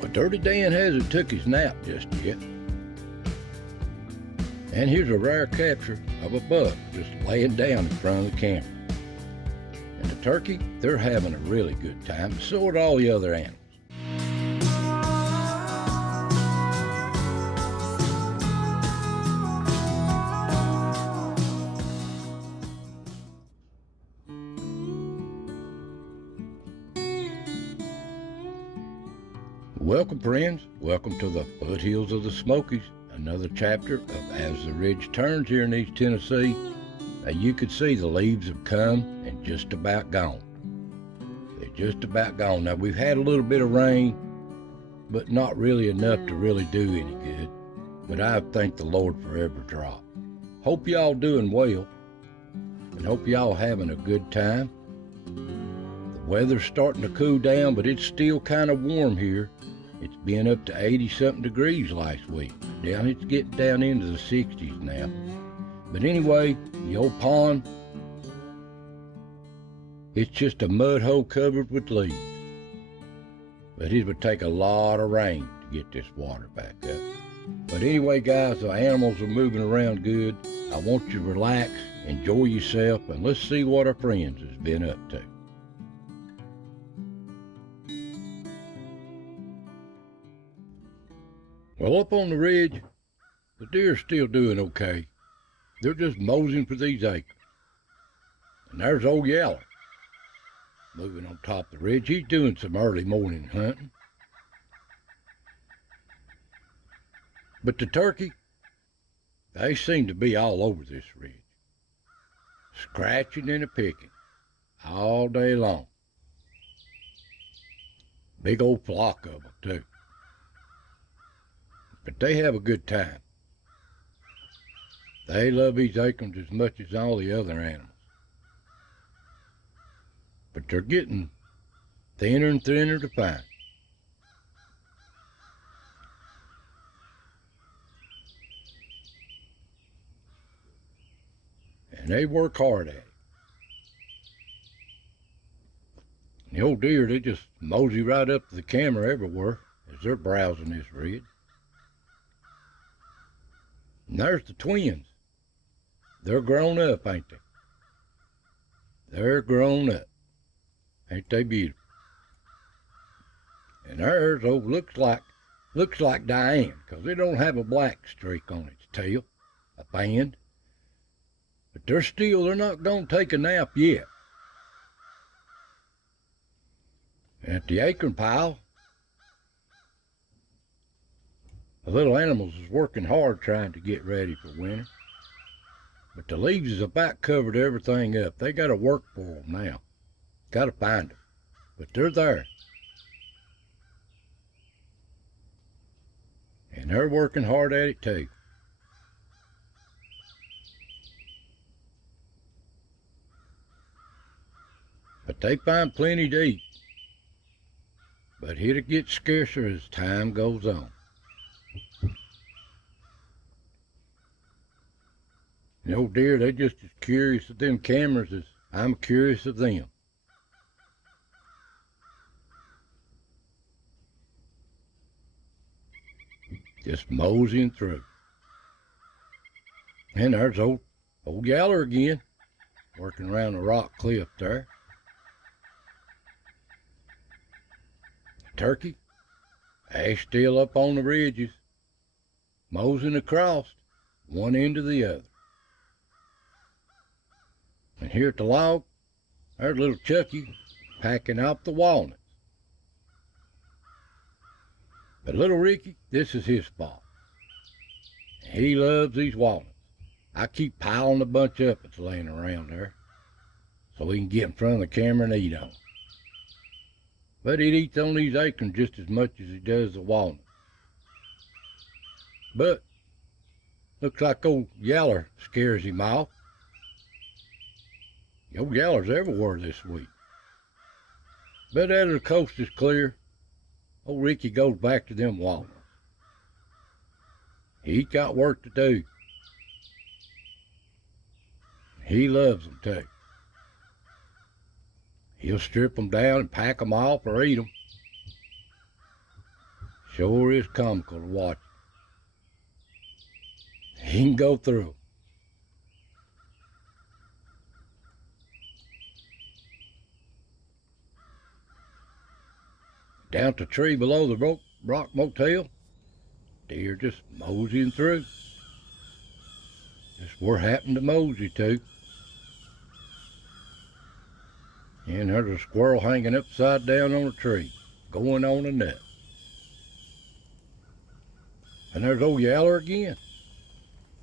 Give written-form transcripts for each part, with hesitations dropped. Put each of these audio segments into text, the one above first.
But Dirty Dan hasn't took his nap just yet. And here's a rare capture of a buck just laying down in front of the camera. And the turkey, they're having a really good time, and so are all the other animals. Welcome, friends. Welcome to the foothills of the Smokies. Another chapter of As the Ridge Turns here in East Tennessee. Now you can see the leaves have come and just about gone. They're just about gone. Now we've had a little bit of rain, but not really enough to really do any good. But I thank the Lord for every drop. Hope y'all doing well, and hope y'all having a good time. The weather's starting to cool down, but it's still kind of warm here. It's been up to 80-something degrees last week. It's getting down into the 60s now. But anyway, the old pond, it's just a mud hole covered with leaves. But it would take a lot of rain to get this water back up. But anyway, guys, the animals are moving around good. I want you to relax, enjoy yourself, and let's see what our friends has been up to. Well, up on the ridge, the deer's still doing okay. They're just moseying for these acres. And there's old Yeller, moving on top of the ridge. He's doing some early morning hunting. But the turkey, they seem to be all over this ridge, scratching and a-picking all day long. Big old flock of them, too. But they have a good time. They love these acorns as much as all the other animals. But they're getting thinner and thinner to find. And they work hard at it. And the old deer, they just mosey right up to the camera everywhere as they're browsing this ridge. And there's the twins. They're grown up, ain't they? They're grown up. Ain't they beautiful? And there's, oh, looks like Diane, 'cause it don't have a black streak on its tail, a band. But they're not gonna take a nap yet. And at the acorn pile, the little animals is working hard trying to get ready for winter. But the leaves has about covered everything up. They got to work for them now. Got to find them. But they're there. And they're working hard at it too. But they find plenty to eat. But it'll get scarcer as time goes on. The old deer, they just as curious of them cameras as I'm curious of them. Just moseying through. And there's old Yeller again, working around the rock cliff there. The turkey, they still up on the ridges, moseying across one end to the other. And here at the log, there's little Chucky packing out the walnuts. But little Ricky, this is his spot. He loves these walnuts. I keep piling a bunch up that's laying around there so he can get in front of the camera and eat on them. But he eats on these acorns just as much as he does the walnuts. But looks like old Yeller scares him off. Old Yeller's everywhere this week. But as the coast is clear, old Ricky goes back to them walnuts. He's got work to do. He loves them too. He'll strip them down and pack them off or eat them. Sure is comical to watch. He can go through 'em. Down at the tree below the rock motel, deer just moseying through. Just where happened to mosey to. And there's a squirrel hanging upside down on a tree, going on a nut. And there's old Yaller again.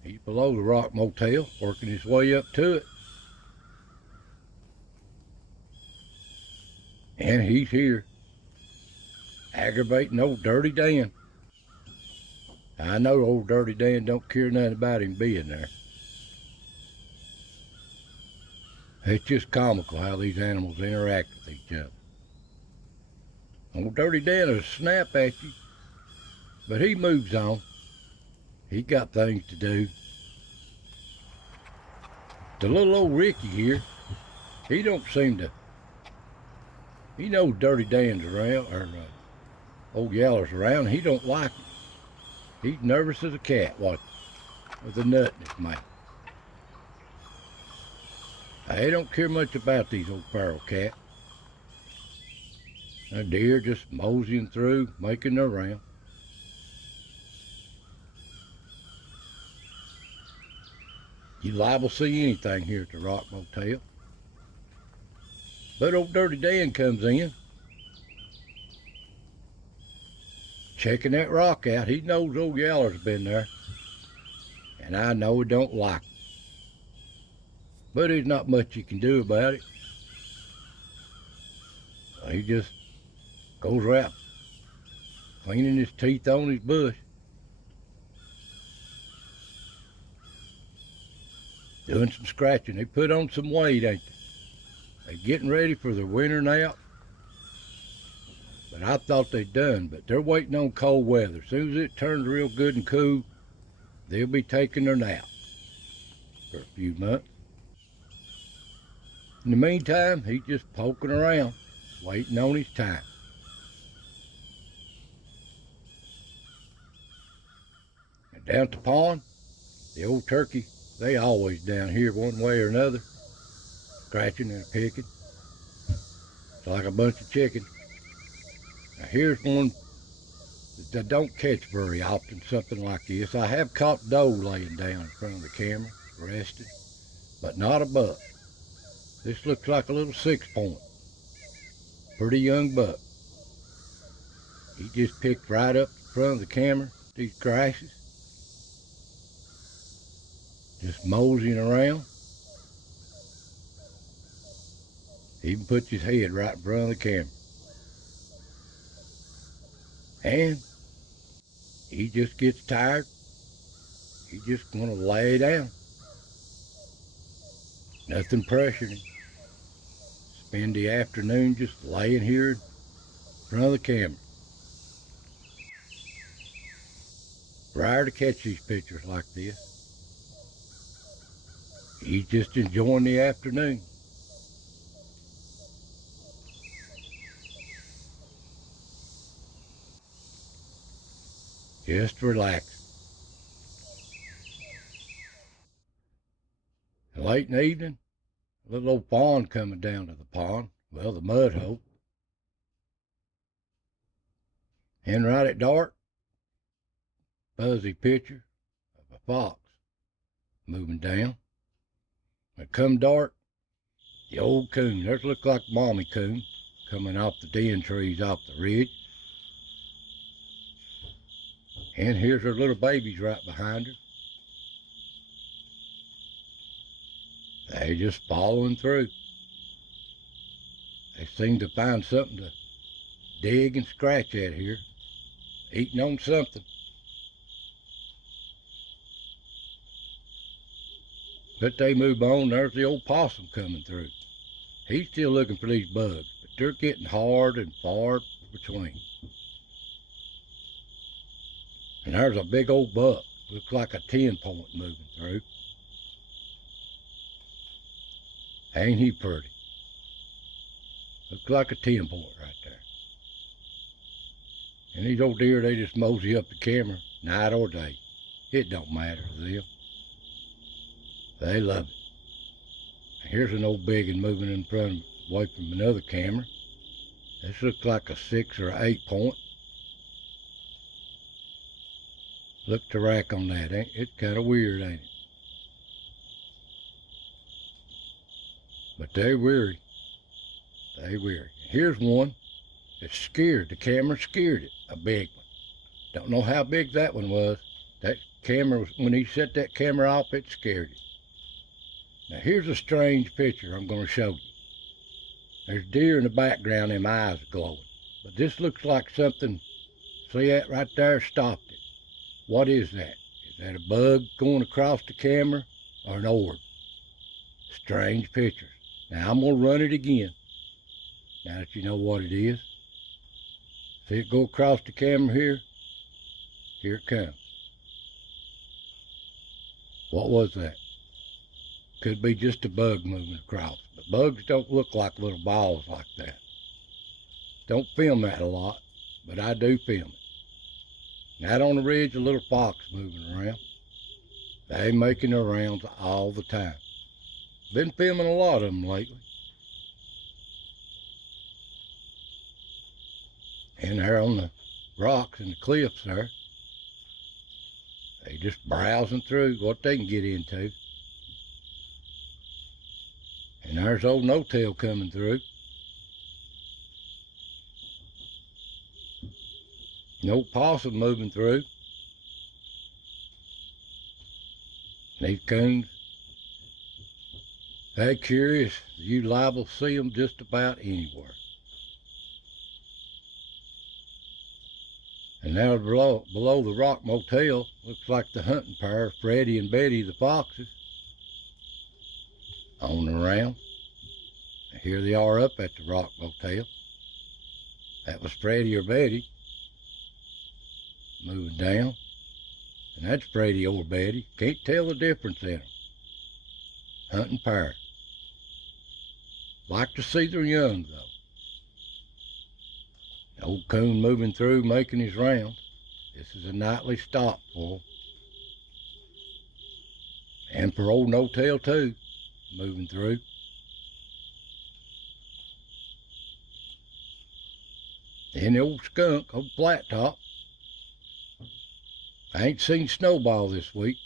He's below the rock motel, working his way up to it. And he's here, aggravating old Dirty Dan. I know old Dirty Dan don't care nothing about him being there. It's just comical how these animals interact with each other. Old Dirty Dan will snap at you, but he moves on. He got things to do. The little old Ricky here, he don't seem to. He knows Dirty Dan's around, or old Yeller's around. He don't like it. He's nervous as a cat with a nut in his mouth. They don't care much about these old feral cats. The deer just moseying through, making their round. You liable to see anything here at the Rock Motel. But old Dirty Dan comes in, checking that rock out. He knows old Yeller's been there, and I know he don't like it. But there's not much you can do about it. He just goes around cleaning his teeth on his bush. Doing some scratching. They put on some weight, ain't they? They're getting ready for their winter nap. But I thought they'd done, but they're waiting on cold weather. As soon as it turns real good and cool, they'll be taking their nap for a few months. In the meantime, he's just poking around, waiting on his time. And down at the pond, the old turkey, they always down here one way or another, scratching and picking. It's like a bunch of chickens. Now here's one that don't catch very often, something like this. I have caught doe laying down in front of the camera, resting, but not a buck. This looks like a little 6-point. Pretty young buck. He just picked right up in front of the camera, these grasses. Just moseying around. He even puts his head right in front of the camera. And he just gets tired. He just gonna lay down. Nothing pressuring him. Spend the afternoon just laying here in front of the camera. Rare to catch these pictures like this. He's just enjoying the afternoon. Just relaxing. And late in the evening, a little old fawn coming down to the pond. Well, the mud hole. And right at dark, fuzzy picture of a fox moving down. When it come dark, the old coon, there's look like mommy coon coming off the den trees off the ridge. And here's her little babies right behind her. They're just following through. They seem to find something to dig and scratch at here, eating on something. But they move on. There's the old possum coming through. He's still looking for these bugs, but they're getting hard and far between. And there's a big old buck. Looks like a 10-point moving through. Ain't he pretty? Looks like a 10-point right there. And these old deer, they just mosey up the camera, night or day. It don't matter to them. They love it. Here's an old biggin moving in front, away from another camera. This looks like a 6 or 8 point. Look the rack on that, ain't it? It's kind of weird, ain't it? But they're weary. They weary. Here's one that's scared. The camera scared it. A big one. Don't know how big that one was. That camera, when he set that camera off, it scared it. Now here's a strange picture I'm going to show you. There's deer in the background, them eyes are glowing. But this looks like something, see that right there, stopped it. What is that? Is that a bug going across the camera or an orb? Strange pictures. Now I'm going to run it again. Now that you know what it is. See it go across the camera here? Here it comes. What was that? Could be just a bug moving across. But bugs don't look like little balls like that. Don't film that a lot, but I do film it. Out on the ridge, a little fox moving around. They making their rounds all the time. Been filming a lot of them lately. And they're on the rocks and the cliffs there. They just browsing through what they can get into. And there's old no-tail coming through. No possum moving through. These coons, they're curious. You liable to see them just about anywhere. And now below the rock motel, looks like the hunting pair, Freddie and Betty the foxes, on the round. And here they are up at the rock motel. That was Freddie or Betty moving down. And that's Freddie or Betty. Can't tell the difference in them. Hunting pair. Like to see their young though. Old coon moving through, making his rounds. This is a nightly stop for him. And for old no-tail too, moving through. And the old skunk, old flat top. I ain't seen Snowball this week,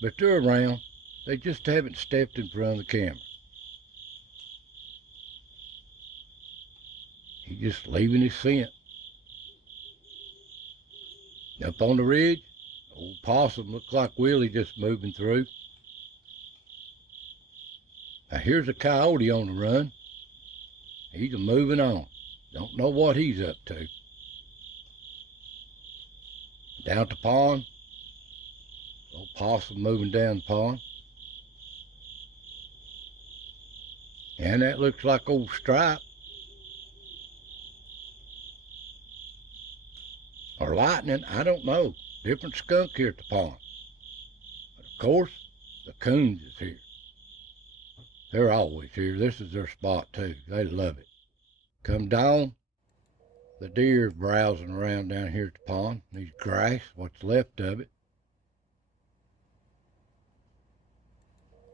but they're around. They just haven't stepped in front of the camera. He's just leaving his scent. Up on the ridge, old possum looks like Willie just moving through. Now here's a coyote on the run. He's a moving on. Don't know what he's up to. Down at the pond, old possum moving down the pond. And that looks like old Stripe. Or Lightning, I don't know. Different skunk here at the pond. But of course, the coons is here. They're always here. This is their spot too. They love it. Come dawn, the deer browsing around down here at the pond. These grass, what's left of it.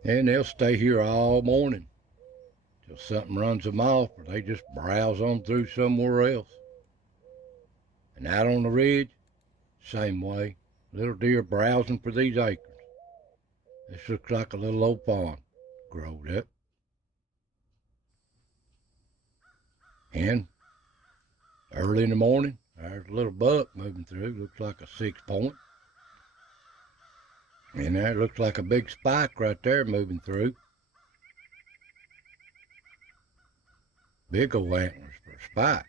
And they'll stay here all morning till something runs them off, or they just browse on through somewhere else. And out on the ridge, same way. Little deer browsing for these acorns. This looks like a little old pond growed up. And early in the morning, there's a little buck moving through. Looks like a 6 point. And there looks like a big spike right there moving through. Big old antlers for a spike.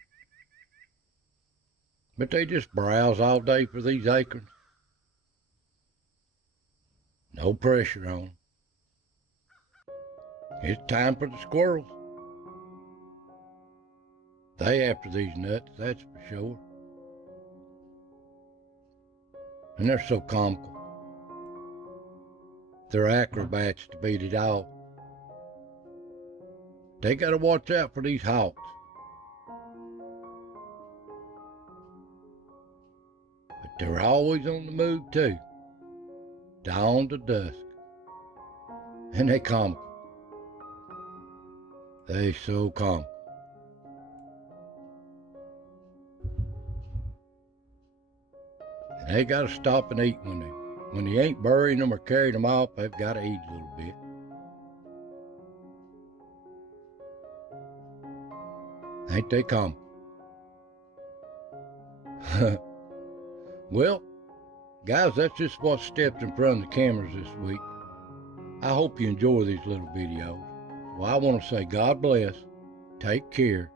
But they just browse all day for these acorns. No pressure on them. It's time for the squirrels. They after these nuts, that's for sure. And they're so comical. They're acrobats to beat it all. They gotta watch out for these hawks. they're always on the move too, dawn to dusk. And they comical. They so comical. And they gotta stop and eat when they ain't burying them or carrying them off. They've gotta eat a little bit. Ain't they comical? Well, guys, that's just what stepped in front of the cameras this week. I hope you enjoy these little videos. Well, I want to say God bless, take care,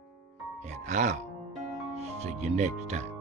and I'll see you next time.